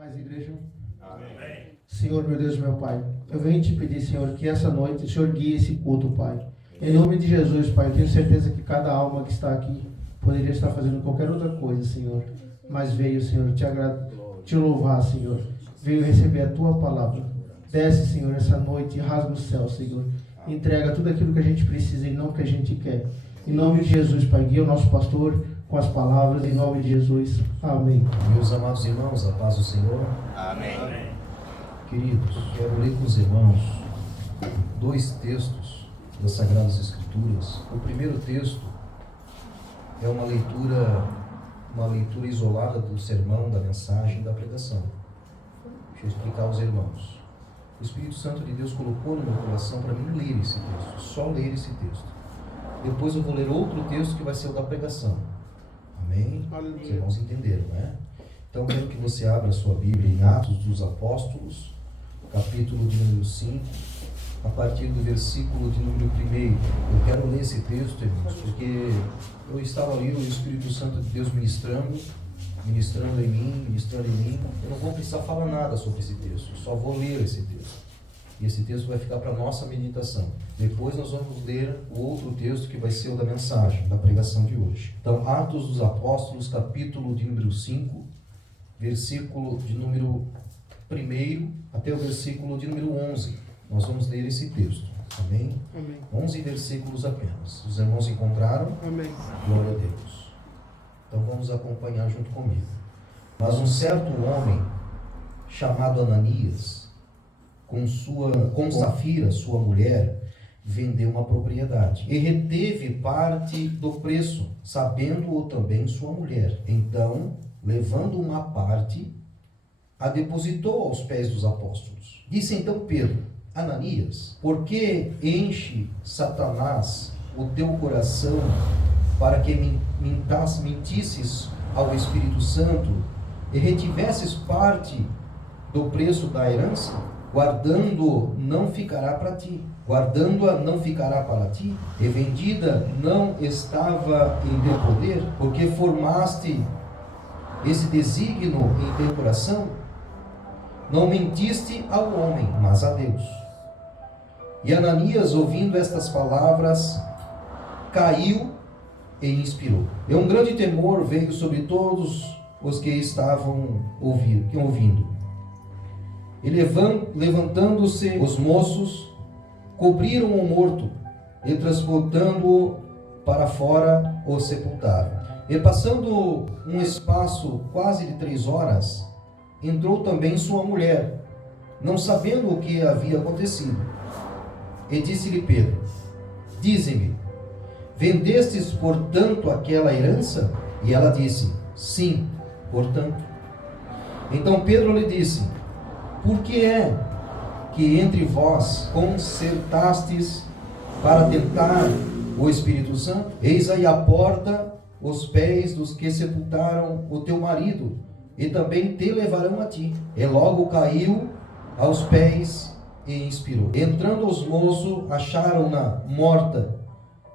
Paz, igreja. Amém. Senhor, meu Deus, meu Pai, eu venho te pedir, Senhor, que essa noite o Senhor guie esse culto, Pai. Em nome de Jesus, Pai, eu tenho certeza que cada alma que está aqui poderia estar fazendo qualquer outra coisa, Senhor. Mas veio, Senhor, te louvar, Senhor. Veio receber a Tua palavra. Desce, Senhor, essa noite e rasga o céu, Senhor. Entrega tudo aquilo que a gente precisa e não o que a gente quer. Em nome de Jesus, Pai, guia o nosso pastor com as palavras, em nome de Jesus. Amém. Meus amados irmãos, a paz do Senhor. Amém. Queridos, quero ler com os irmãos dois textos das Sagradas Escrituras. O primeiro texto é uma leitura isolada do sermão, da mensagem, da pregação. Deixa eu explicar aos irmãos. O Espírito Santo de Deus colocou no meu coração para mim ler esse texto, só ler esse texto. Depois eu vou ler outro texto que vai ser o da pregação. Amém? Os irmãos entenderam, né? Então quero que você abra a sua Bíblia em Atos dos Apóstolos, capítulo de número 5, a partir do versículo de número 1. Eu quero ler esse texto, irmãos, porque eu estava ali, o Espírito Santo de Deus ministrando em mim. Eu não vou precisar falar nada sobre esse texto, só vou ler esse texto. E esse texto vai ficar para a nossa meditação. Depois nós vamos ler o outro texto que vai ser o da mensagem, da pregação de hoje. Então, Atos dos Apóstolos, capítulo de número 5, versículo de número 1 até o versículo de número 11. Nós vamos ler esse texto. Amém? Amém. 11 versículos apenas. Os irmãos encontraram? Amém. Glória a Deus. Então vamos acompanhar junto comigo. Mas um certo homem, chamado Ananias, com Safira, sua mulher, vendeu uma propriedade e reteve parte do preço, sabendo-o também sua mulher. Então, levando uma parte, a depositou aos pés dos apóstolos. Disse então Pedro: Ananias, por que enche Satanás o teu coração para que mentisses ao Espírito Santo e retivesses parte do preço da herança? Guardando não ficará para ti, guardando-a não ficará para ti, e vendida não estava em teu poder, porque formaste esse desígnio em teu coração? Não mentiste ao homem, mas a Deus. E Ananias, ouvindo estas palavras, caiu e inspirou. E um grande temor veio sobre todos os que estavam ouvindo. E levantando-se os moços, cobriram o morto e transportando-o para fora, o sepultaram. E passando um espaço quase de 3 horas, entrou também sua mulher, não sabendo o que havia acontecido. E disse-lhe Pedro: Dize-me, vendestes portanto aquela herança? E ela disse: Sim, portanto. Então Pedro lhe disse: Por que é que entre vós concertastes para tentar o Espírito Santo? Eis aí a porta os pés dos que sepultaram o teu marido, e também te levarão a ti. E logo caiu aos pés e expirou. Entrando os moços, acharam-na morta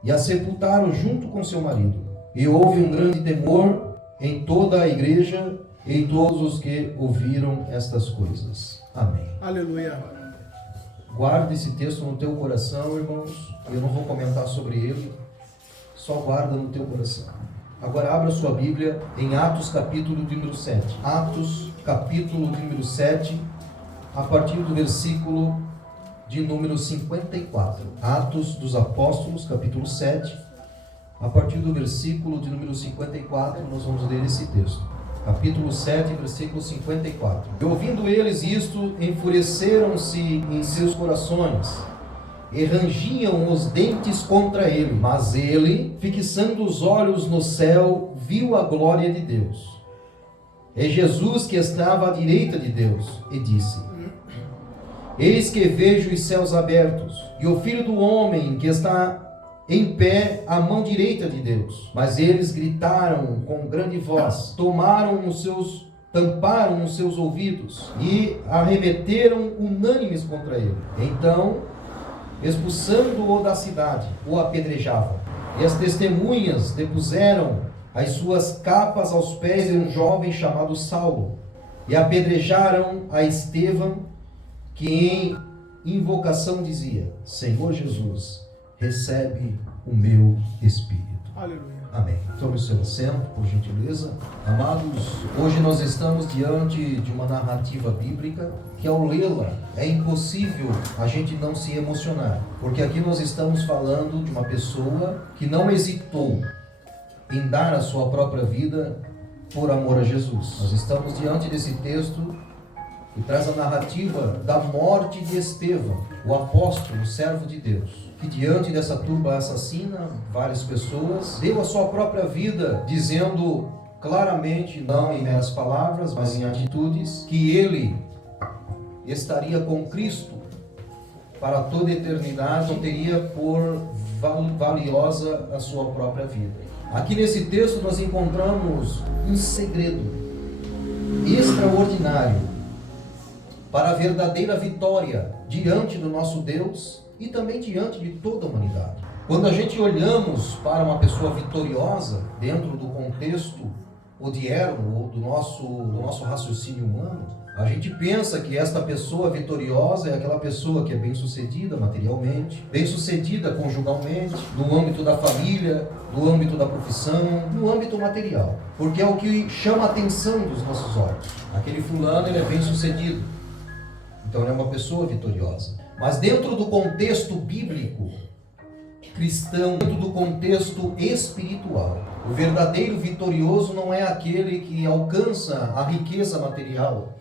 e a sepultaram junto com seu marido. E houve um grande temor em toda a igreja e em todos os que ouviram estas coisas. Amém. Aleluia. Guarde esse texto no teu coração, irmãos. Eu não vou comentar sobre ele, só guarda no teu coração. Agora abra sua Bíblia em Atos capítulo de número 7. Atos capítulo de número 7, a partir do versículo de número 54. Atos dos Apóstolos, capítulo 7, a partir do versículo de número 54, nós vamos ler esse texto. Capítulo 7, versículo 54. E ouvindo eles isto, enfureceram-se em seus corações, e rangiam os dentes contra ele. Mas ele, fixando os olhos no céu, viu a glória de Deus, e Jesus que estava à direita de Deus, e disse: Eis que vejo os céus abertos, e o Filho do Homem que está em pé à mão direita de Deus. Mas eles gritaram com grande voz, tamparam os seus ouvidos e arremeteram unânimes contra ele. Então, expulsando-o da cidade, o apedrejavam. E as testemunhas depuseram as suas capas aos pés de um jovem chamado Saulo. E apedrejaram a Estevão, que em invocação dizia: Senhor Jesus, recebe o meu espírito. Aleluia. Amém. Tome o seu assento, por gentileza. Amados, hoje nós estamos diante de uma narrativa bíblica que, ao lê-la, é impossível a gente não se emocionar, porque aqui nós estamos falando de uma pessoa que não hesitou em dar a sua própria vida por amor a Jesus. Nós estamos diante desse texto que traz a narrativa da morte de Estevão, o apóstolo, o servo de Deus, que diante dessa turba assassina várias pessoas, deu a sua própria vida, dizendo claramente, não em meras palavras, mas em atitudes, que ele estaria com Cristo para toda a eternidade, não teria por valiosa a sua própria vida. Aqui nesse texto nós encontramos um segredo extraordinário para a verdadeira vitória diante do nosso Deus e também diante de toda a humanidade. Quando a gente olhamos para uma pessoa vitoriosa dentro do contexto odierno ou do nosso raciocínio humano, a gente pensa que esta pessoa vitoriosa é aquela pessoa que é bem-sucedida materialmente, bem-sucedida conjugalmente, no âmbito da família, no âmbito da profissão, no âmbito material, porque é o que chama a atenção dos nossos olhos. Aquele fulano, ele é bem-sucedido, então ele é uma pessoa vitoriosa. Mas dentro do contexto bíblico cristão, dentro do contexto espiritual, o verdadeiro vitorioso não é aquele que alcança a riqueza material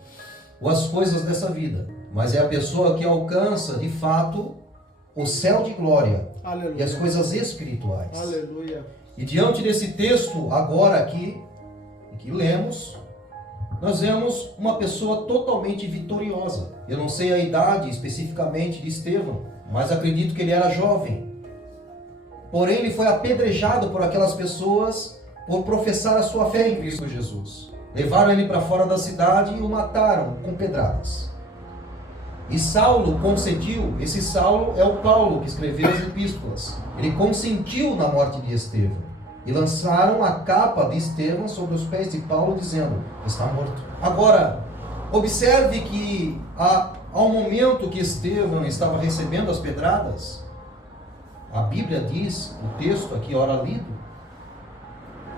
ou as coisas dessa vida, mas é a pessoa que alcança de fato o céu de glória. Aleluia. E as coisas espirituais. Aleluia. E diante desse texto agora aqui que lemos, nós vemos uma pessoa totalmente vitoriosa. Eu não sei a idade especificamente de Estevão, mas acredito que ele era jovem. Porém, ele foi apedrejado por aquelas pessoas por professar a sua fé em Cristo Jesus. Levaram ele para fora da cidade e o mataram com pedradas. E Saulo consentiu, esse Saulo é o Paulo que escreveu as epístolas. Ele consentiu na morte de Estevão. E lançaram a capa de Estevão sobre os pés de Paulo, dizendo: está morto. Agora, observe que ao momento que Estevão estava recebendo as pedradas, a Bíblia diz, o texto aqui, ora lido,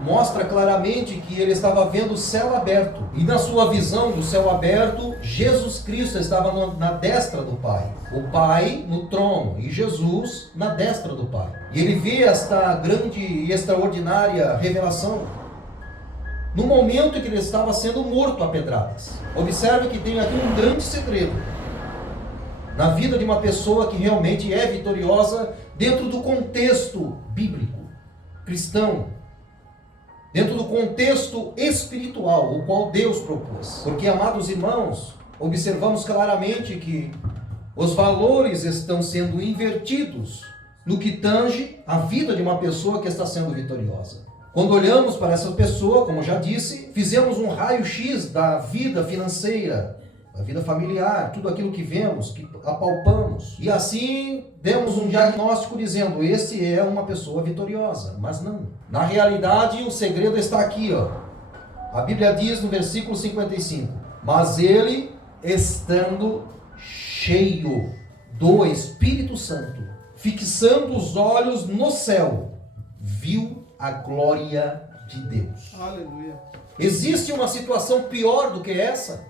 mostra claramente que ele estava vendo o céu aberto. E na sua visão do céu aberto, Jesus Cristo estava na destra do Pai. O Pai no trono e Jesus na destra do Pai. E ele vê esta grande e extraordinária revelação no momento em que ele estava sendo morto a pedradas. Observe que tem aqui um grande segredo na vida de uma pessoa que realmente é vitoriosa dentro do contexto bíblico, cristão, dentro do contexto espiritual, o qual Deus propôs. Porque, amados irmãos, observamos claramente que os valores estão sendo invertidos no que tange a vida de uma pessoa que está sendo vitoriosa. Quando olhamos para essa pessoa, como já disse, fizemos um raio-x da vida financeira, da vida familiar, tudo aquilo que vemos, que apalpamos. E assim demos um diagnóstico dizendo: esse é uma pessoa vitoriosa. Mas não. Na realidade, o segredo está aqui, ó. A Bíblia diz no versículo 55: mas ele, estando cheio do Espírito Santo, fixando os olhos no céu, viu a glória de Deus. Aleluia. Existe uma situação pior do que essa?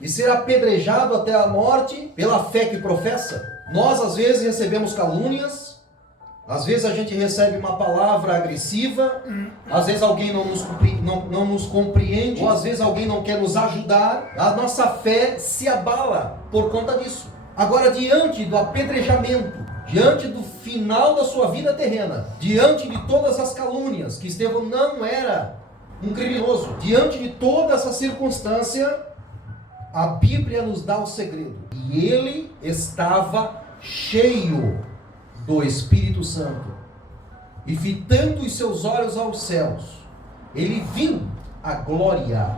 E ser apedrejado até a morte pela fé que professa? Nós às vezes recebemos calúnias, às vezes a gente recebe uma palavra agressiva, às vezes alguém não nos compreende, ou às vezes alguém não quer nos ajudar. A nossa fé se abala por conta disso. Agora, diante do apedrejamento, diante do final da sua vida terrena, diante de todas as calúnias, que Estevão não era um criminoso, diante de toda essa circunstância, a Bíblia nos dá o segredo. E ele estava cheio do Espírito Santo. E fitando os seus olhos aos céus, ele viu a glória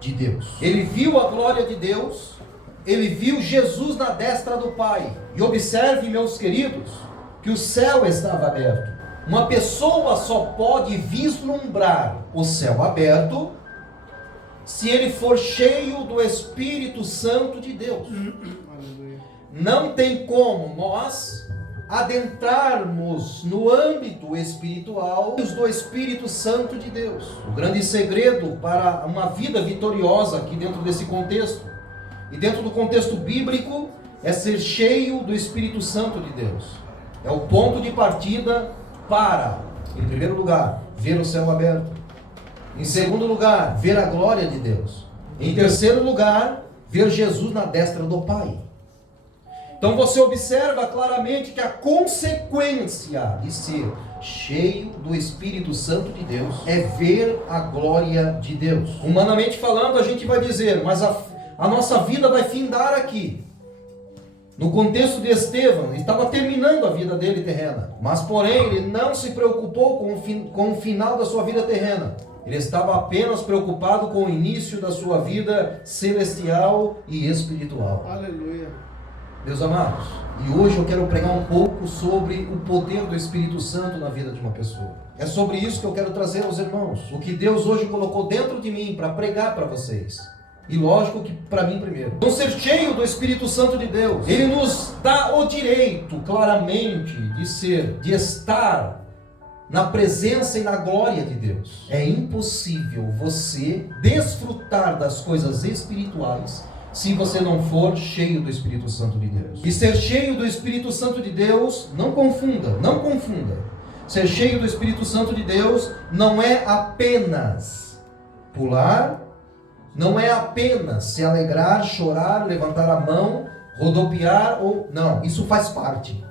de Deus. Ele viu a glória de Deus. Ele viu Jesus na destra do Pai. E observe, meus queridos, que o céu estava aberto. Uma pessoa só pode vislumbrar o céu aberto se ele for cheio do Espírito Santo de Deus. Aleluia. Não tem como nós adentrarmos no âmbito espiritual do Espírito Santo de Deus. O grande segredo para uma vida vitoriosa aqui dentro desse contexto, e dentro do contexto bíblico, é ser cheio do Espírito Santo de Deus. É o ponto de partida para, em primeiro lugar, ver o céu aberto. Em segundo lugar, ver a glória de Deus. Em terceiro lugar, ver Jesus na destra do Pai. Então você observa claramente que a consequência de ser cheio do Espírito Santo de Deus é ver a glória de Deus. Humanamente falando, a gente vai dizer, mas a nossa vida vai findar aqui. No contexto de Estevão, ele estava terminando a vida dele terrena, mas porém ele não se preocupou com o final da sua vida terrena. Ele estava apenas preocupado com o início da sua vida celestial e espiritual. Aleluia. Meus amados, e hoje eu quero pregar um pouco sobre o poder do Espírito Santo na vida de uma pessoa. É sobre isso que eu quero trazer aos irmãos. O que Deus hoje colocou dentro de mim para pregar para vocês. E lógico que para mim primeiro. Então, ser cheio do Espírito Santo de Deus, ele nos dá o direito, claramente, de estar na presença e na glória de Deus. É impossível você desfrutar das coisas espirituais se você não for cheio do Espírito Santo de Deus. E ser cheio do Espírito Santo de Deus, não confunda. Ser cheio do Espírito Santo de Deus não é apenas pular, não é apenas se alegrar, chorar, levantar a mão, rodopiar, não, isso faz parte.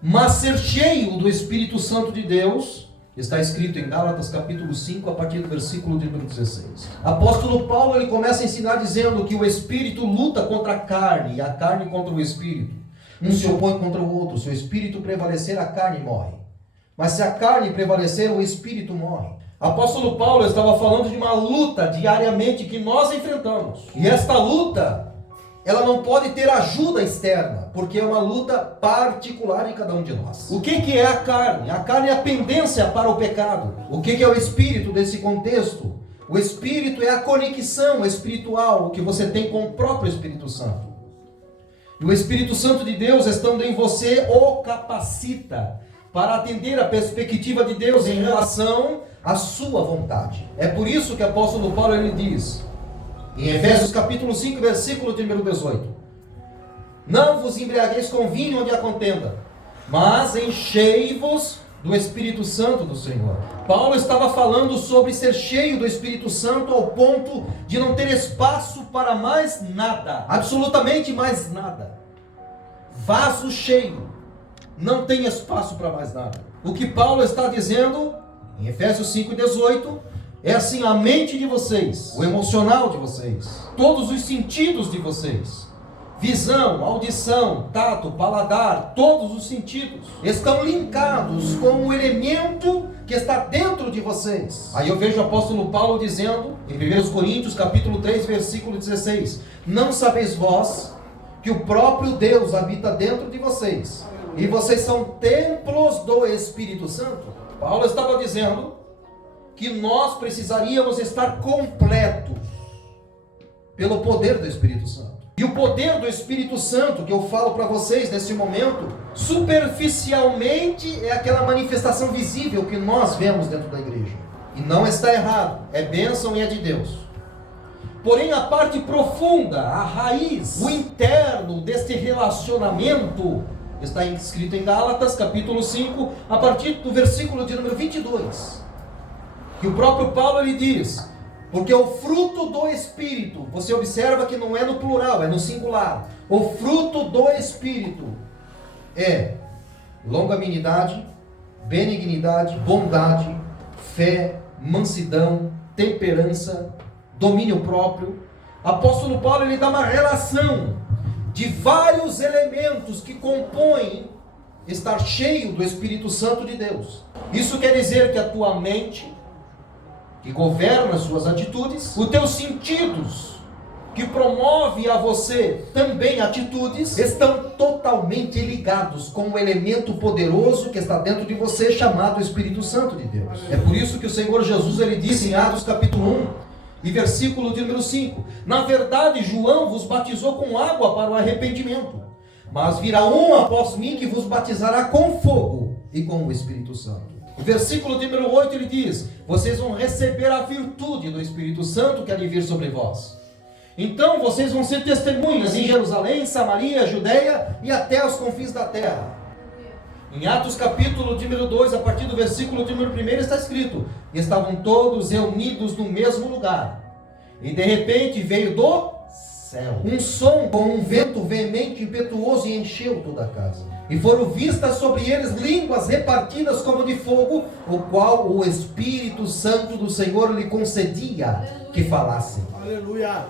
Mas ser cheio do Espírito Santo de Deus, está escrito em Gálatas capítulo 5, a partir do versículo de número 16. Apóstolo Paulo, ele começa a ensinar dizendo que o Espírito luta contra a carne, e a carne contra o Espírito. Um se opõe contra o outro. Se o Espírito prevalecer, a carne morre. Mas se a carne prevalecer, o Espírito morre. Apóstolo Paulo estava falando de uma luta diariamente que nós enfrentamos. E esta luta, ela não pode ter ajuda externa, porque é uma luta particular em cada um de nós. O que é a carne? A carne é a pendência para o pecado. O que é o Espírito desse contexto? O Espírito é a conexão espiritual que você tem com o próprio Espírito Santo. E o Espírito Santo de Deus, estando em você, o capacita para atender a perspectiva de Deus em relação à sua vontade. É por isso que o apóstolo Paulo ele diz, em Efésios capítulo 5, versículo de número 18: não vos embriagueis com vinho onde há contenda, mas enchei-vos do Espírito Santo do Senhor. Paulo estava falando sobre ser cheio do Espírito Santo ao ponto de não ter espaço para mais nada, absolutamente mais nada. Vaso cheio, não tem espaço para mais nada. O que Paulo está dizendo em Efésios 5:18 é assim: a mente de vocês, o emocional de vocês, todos os sentidos de vocês, visão, audição, tato, paladar, todos os sentidos estão linkados com o elemento que está dentro de vocês. Aí eu vejo o apóstolo Paulo dizendo em 1 Coríntios capítulo 3, versículo 16: não sabeis vós que o próprio Deus habita dentro de vocês, e vocês são templos do Espírito Santo? Paulo estava dizendo que nós precisaríamos estar completos pelo poder do Espírito Santo. E o poder do Espírito Santo que eu falo para vocês nesse momento, superficialmente é aquela manifestação visível que nós vemos dentro da igreja. E não está errado, é bênção e é de Deus. Porém a parte profunda, a raiz, o interno deste relacionamento está escrito em Gálatas capítulo 5, a partir do versículo de número 22. Que o próprio Paulo ele diz: porque o fruto do Espírito, você observa que não é no plural, é no singular. O fruto do Espírito é longanimidade, benignidade, bondade, fé, mansidão, temperança, domínio próprio. Apóstolo Paulo ele dá uma relação de vários elementos que compõem estar cheio do Espírito Santo de Deus. Isso quer dizer que a tua mente, que governa as suas atitudes, os teus sentidos, que promove a você também atitudes, estão totalmente ligados com o elemento poderoso que está dentro de você, chamado Espírito Santo de Deus. É por isso que o Senhor Jesus ele disse em Atos capítulo 1, E versículo de número 5: na verdade, João vos batizou com água para o arrependimento, mas virá um após mim que vos batizará com fogo e com o Espírito Santo. O versículo de número 8 ele diz: vocês vão receber a virtude do Espírito Santo que há de vir sobre vós. Então vocês vão ser testemunhas em Jerusalém, Samaria, Judeia e até os confins da terra. Em Atos capítulo de número 2, a partir do versículo de número 1, está escrito: estavam todos reunidos no mesmo lugar, e de repente veio do céu um som com um vento veemente e impetuoso e encheu toda a casa. E foram vistas sobre eles línguas repartidas como de fogo, o qual o Espírito Santo do Senhor lhe concedia que falassem. Aleluia.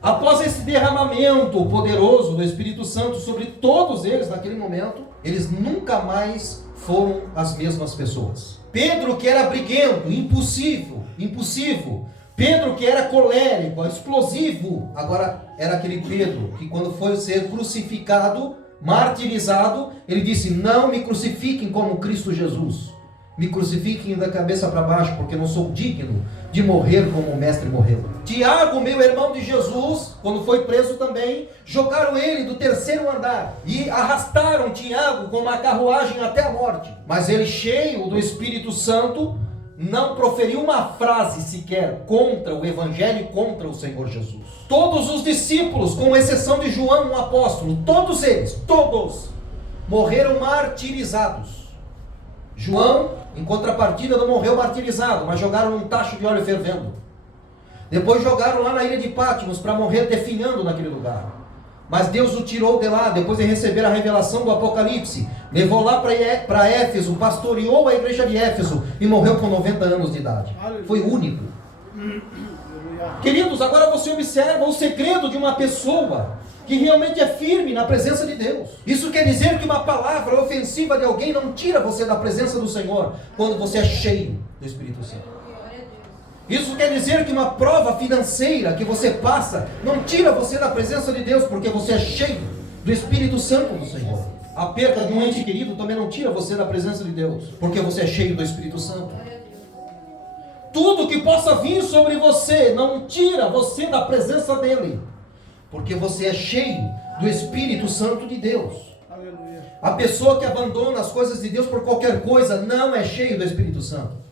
Após esse derramamento poderoso do Espírito Santo sobre todos eles naquele momento, eles nunca mais foram as mesmas pessoas. Pedro, que era briguento, impulsivo, Pedro, que era colérico, explosivo, agora era aquele Pedro que, quando foi ser crucificado, martirizado, ele disse: não me crucifiquem como Cristo Jesus, me crucifiquem da cabeça para baixo, porque não sou digno de morrer como o mestre morreu. Tiago, meu irmão de Jesus, quando foi preso também, jogaram ele do 3º andar e arrastaram Tiago com uma carruagem até a morte. Mas ele, cheio do Espírito Santo, não proferiu uma frase sequer contra o Evangelho e contra o Senhor Jesus. Todos os discípulos, com exceção de João, um apóstolo, todos eles, morreram martirizados. João, em contrapartida, não morreu martirizado, mas jogaram num tacho de óleo fervendo. Depois jogaram lá na ilha de Patmos para morrer definhando naquele lugar. Mas Deus o tirou de lá, depois de receber a revelação do Apocalipse. Levou lá para Éfeso, pastoreou a igreja de Éfeso e morreu com 90 anos de idade. Foi o único. Queridos, agora você observa o segredo de uma pessoa que realmente é firme na presença de Deus. Isso quer dizer que uma palavra ofensiva de alguém não tira você da presença do Senhor quando você é cheio do Espírito Santo. Isso quer dizer que uma prova financeira que você passa não tira você da presença de Deus, porque você é cheio do Espírito Santo do Senhor. A perda de um ente querido também não tira você da presença de Deus, porque você é cheio do Espírito Santo. Tudo que possa vir sobre você não tira você da presença dele, porque você é cheio do Espírito Santo de Deus. A pessoa que abandona as coisas de Deus por qualquer coisa não é cheio do Espírito Santo.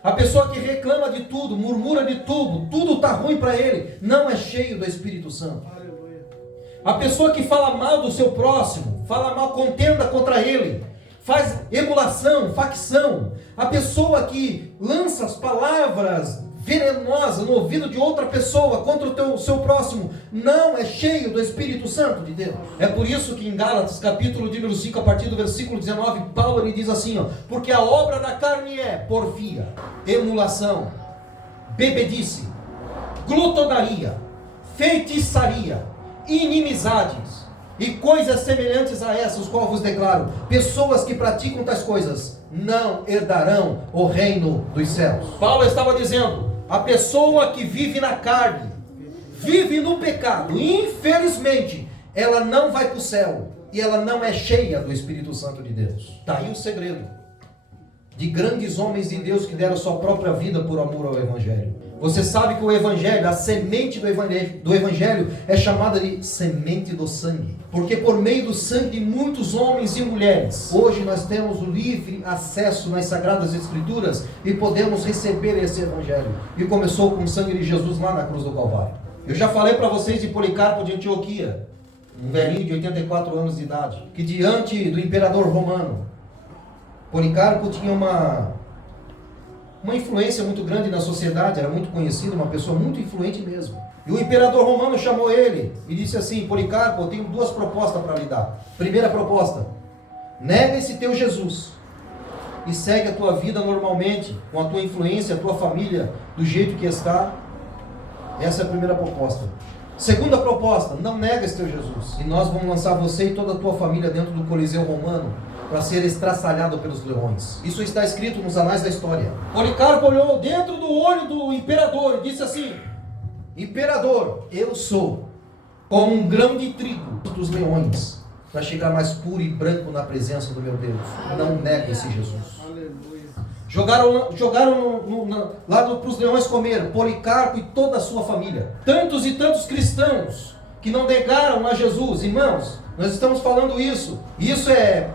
A pessoa que reclama de tudo, murmura de tudo está ruim para ele, não é cheio do Espírito Santo. A pessoa que fala mal do seu próximo, fala mal, contenda contra ele, faz emulação, facção. A pessoa que lança as palavras venenosas no ouvido de outra pessoa contra o seu próximo, não é cheio do Espírito Santo de Deus. É por isso que em Gálatas, capítulo de número 5, a partir do versículo 19, Paulo ele diz assim, porque a obra da carne é porfia, emulação, bebedice, glutonaria, feitiçaria, inimizades e coisas semelhantes a essas, os quais vos declaro: pessoas que praticam tais coisas não herdarão o reino dos céus. Paulo estava dizendo: a pessoa que vive na carne, vive no pecado, infelizmente, ela não vai para o céu, e ela não é cheia do Espírito Santo de Deus. Está aí o segredo de grandes homens de Deus que deram sua própria vida por amor ao Evangelho. Você sabe que o Evangelho, a semente do Evangelho é chamada de semente do sangue, porque por meio do sangue de muitos homens e mulheres, hoje nós temos o livre acesso nas Sagradas Escrituras e podemos receber esse Evangelho. E começou com o sangue de Jesus lá na cruz do Calvário. Eu já falei para vocês de Policarpo de Antioquia, um velhinho de 84 anos de idade, que diante do imperador romano, Policarpo tinha uma influência muito grande na sociedade, era muito conhecido, uma pessoa muito influente mesmo. E o imperador romano chamou ele e disse assim: Policarpo, eu tenho duas propostas para lhe dar. Primeira proposta: nega esse teu Jesus e segue a tua vida normalmente, com a tua influência, a tua família, do jeito que está. Essa é a primeira proposta. Segunda proposta: não nega esse teu Jesus, e nós vamos lançar você e toda a tua família dentro do Coliseu Romano, para ser estraçalhado pelos leões. Isso está escrito nos anais da história. Policarpo olhou dentro do olho do imperador e disse assim: imperador, eu sou como um grão de trigo dos leões, para chegar mais puro e branco na presença do meu Deus. Não nego esse Jesus. Jogaram lá para os leões comer, Policarpo e toda a sua família. Tantos e tantos cristãos que não negaram a Jesus. Irmãos, nós estamos falando isso. Isso é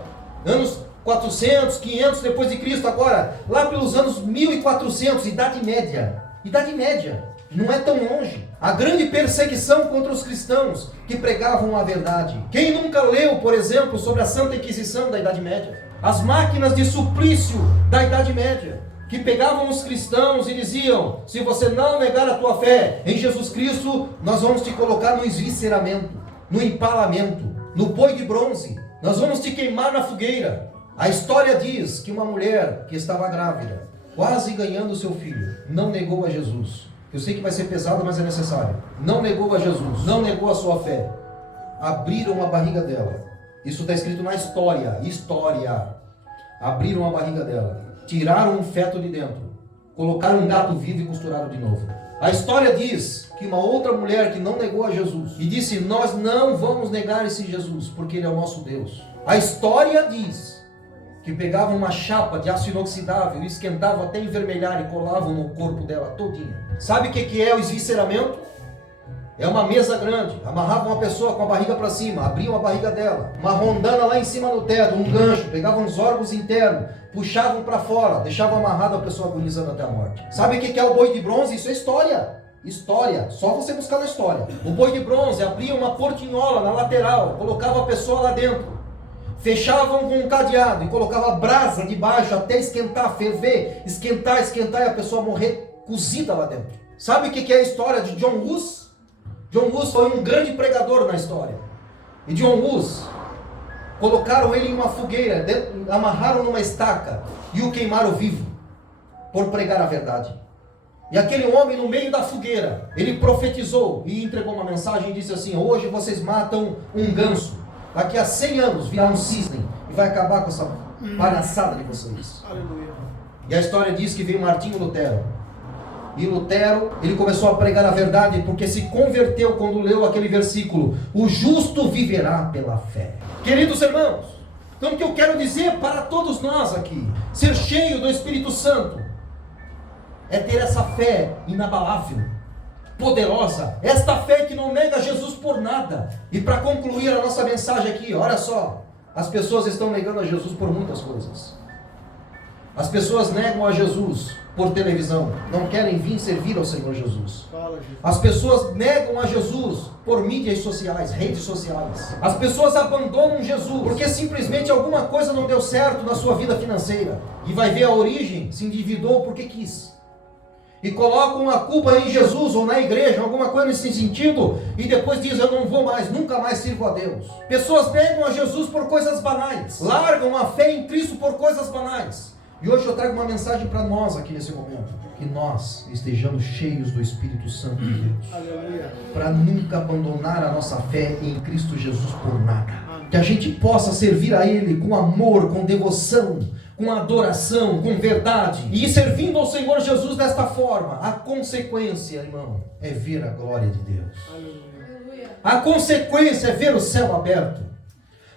anos 400, 500 depois de Cristo. Agora, lá pelos anos 1400, Idade Média. Idade Média, não é tão longe. A grande perseguição contra os cristãos que pregavam a verdade. Quem nunca leu, por exemplo, sobre a Santa Inquisição da Idade Média? As máquinas de suplício da Idade Média, que pegavam os cristãos e diziam: se você não negar a tua fé em Jesus Cristo, nós vamos te colocar no esviceramento, no empalamento, no boi de bronze, nós vamos te queimar na fogueira. A história diz que uma mulher que estava grávida, quase ganhando seu filho, não negou a Jesus. Eu sei que vai ser pesado, mas é necessário. Não negou a Jesus, não negou a sua fé. Abriram a barriga dela. Isso está escrito na história. Abriram a barriga dela, tiraram um feto de dentro, colocaram um gato vivo e costuraram de novo. A história diz que uma outra mulher que não negou a Jesus e disse: nós não vamos negar esse Jesus, porque Ele é o nosso Deus. A história diz que pegavam uma chapa de aço inoxidável e esquentavam até envermelhar e colavam no corpo dela todinha. Sabe o que é o esviceramento? É uma mesa grande, amarravam uma pessoa com a barriga para cima, abriam a barriga dela, uma rondana lá em cima no teto, um gancho, pegavam os órgãos internos, puxavam para fora, deixavam amarrada a pessoa agonizando até a morte. Sabe o que é o boi de bronze? Isso é história. História, só você buscar na história. O boi de bronze abria uma portinhola na lateral, colocava a pessoa lá dentro, fechavam com um cadeado e colocava brasa debaixo até esquentar, ferver, esquentar e a pessoa morrer cozida lá dentro. Sabe o que é a história de John Hus? John Hus foi um grande pregador na história. E John Hus, colocaram ele em uma fogueira, amarraram numa estaca e o queimaram vivo, por pregar a verdade. E aquele homem no meio da fogueira, ele profetizou e entregou uma mensagem e disse assim: hoje vocês matam um ganso, daqui a 100 anos virá um cisne e vai acabar com essa palhaçada de vocês. Aleluia. E a história diz que veio Martinho Lutero. E Lutero, ele começou a pregar a verdade porque se converteu quando leu aquele versículo: o justo viverá pela fé. Queridos irmãos, então o que eu quero dizer para todos nós aqui, ser cheio do Espírito Santo, é ter essa fé inabalável, poderosa, esta fé que não nega Jesus por nada. E para concluir a nossa mensagem aqui, olha só, as pessoas estão negando a Jesus por muitas coisas. As pessoas negam a Jesus por televisão, não querem vir servir ao Senhor Jesus. As pessoas negam a Jesus por mídias sociais, redes sociais. As pessoas abandonam Jesus porque simplesmente alguma coisa não deu certo na sua vida financeira. E vai ver a origem, se endividou porque quis. E colocam a culpa em Jesus ou na igreja, alguma coisa nesse sentido, e depois diz: eu não vou mais, nunca mais sirvo a Deus. Pessoas negam a Jesus por coisas banais, largam a fé em Cristo por coisas banais. E hoje eu trago uma mensagem para nós aqui nesse momento: que nós estejamos cheios do Espírito Santo de Deus, para nunca abandonar a nossa fé em Cristo Jesus por nada. Que a gente possa servir a Ele com amor, com devoção, com adoração, com verdade, e servindo ao Senhor Jesus desta forma. A consequência, irmão, é ver a glória de Deus. A consequência é ver o céu aberto.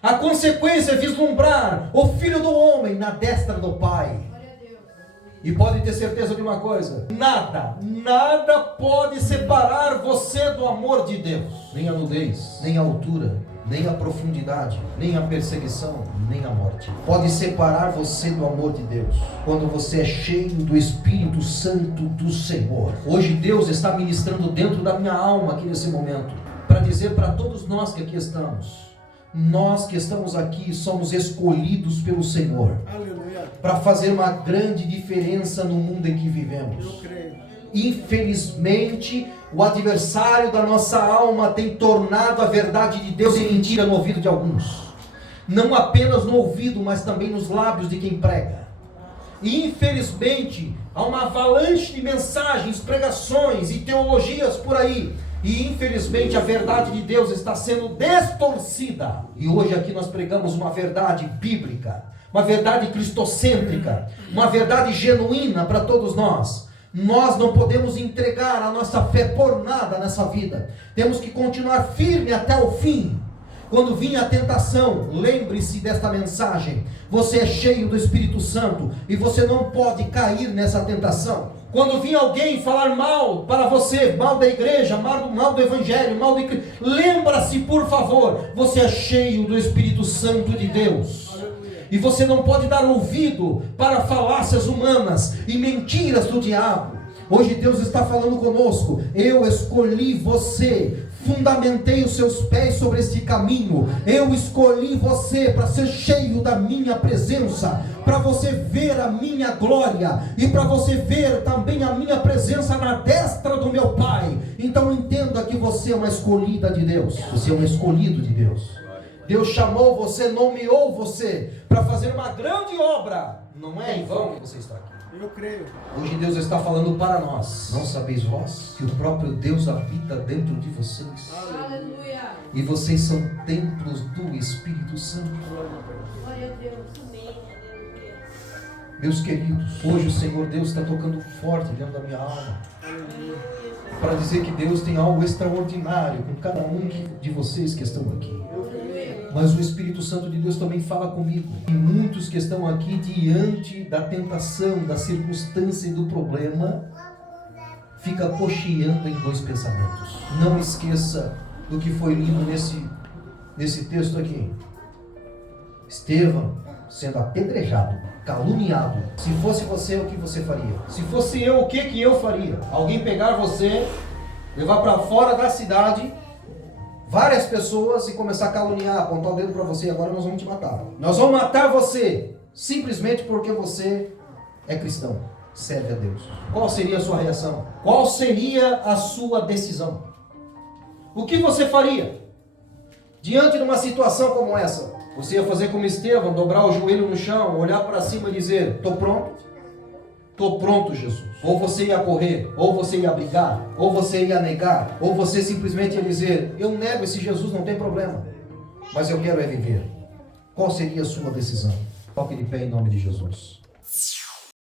A consequência é vislumbrar o Filho do Homem na destra do Pai. E pode ter certeza de uma coisa: nada pode separar você do amor de Deus. Nem a nudez, nem a altura, nem a profundidade, nem a perseguição, nem a morte. Pode separar você do amor de Deus quando você é cheio do Espírito Santo do Senhor. Hoje Deus está ministrando dentro da minha alma aqui nesse momento, para dizer para todos nós que aqui estamos: nós que estamos aqui somos escolhidos pelo Senhor para fazer uma grande diferença no mundo em que vivemos. Infelizmente, o adversário da nossa alma tem tornado a verdade de Deus em mentira no ouvido de alguns. Não apenas no ouvido, mas também nos lábios de quem prega. E infelizmente, há uma avalanche de mensagens, pregações e teologias por aí. E infelizmente a verdade de Deus está sendo distorcida. E hoje aqui nós pregamos uma verdade bíblica, uma verdade cristocêntrica, uma verdade genuína para todos nós. Nós não podemos entregar a nossa fé por nada nessa vida. Temos que continuar firme até o fim. Quando vinha a tentação, lembre-se desta mensagem. Você é cheio do Espírito Santo e você não pode cair nessa tentação. Quando vinha alguém falar mal para você, mal da igreja, mal do evangelho, mal de Cristo, lembra-se, por favor, você é cheio do Espírito Santo de Deus. E você não pode dar ouvido para falácias humanas e mentiras do diabo. Hoje Deus está falando conosco. Eu escolhi você, fundamentei os seus pés sobre este caminho. Eu escolhi você para ser cheio da minha presença, para você ver a minha glória e para você ver também a minha presença na destra do meu Pai. Então entenda que você é uma escolhida de Deus. Você é um escolhido de Deus. Deus chamou você, nomeou você para fazer uma grande obra. Não é em vão que você está aqui. Eu creio. Hoje Deus está falando para nós. Não sabeis vós que o próprio Deus habita dentro de vocês? Aleluia. E vocês são templos do Espírito Santo. Glória a Deus. Amém. Aleluia. Meus queridos, hoje o Senhor Deus está tocando forte dentro da minha alma, para dizer que Deus tem algo extraordinário com cada um de vocês que estão aqui. Mas o Espírito Santo de Deus também fala comigo. E muitos que estão aqui diante da tentação, da circunstância e do problema, fica cocheando em dois pensamentos. Não esqueça do que foi lido nesse texto aqui. Estevão sendo apedrejado, caluniado. Se fosse você, o que você faria? Se fosse eu, o que eu faria? Alguém pegar você, levar para fora da cidade, várias pessoas, e começar a caluniar, apontar o dedo para você: agora nós vamos te matar. Nós vamos matar você, simplesmente porque você é cristão, serve a Deus. Qual seria a sua reação? Qual seria a sua decisão? O que você faria diante de uma situação como essa? Você ia fazer como Estevão, dobrar o joelho no chão, olhar para cima e dizer: estou pronto? Estou pronto, Jesus. Ou você ia correr, ou você ia brigar, ou você ia negar, ou você simplesmente ia dizer: eu nego esse Jesus, não tem problema, mas eu quero é viver. Qual seria a sua decisão? Toque de pé em nome de Jesus.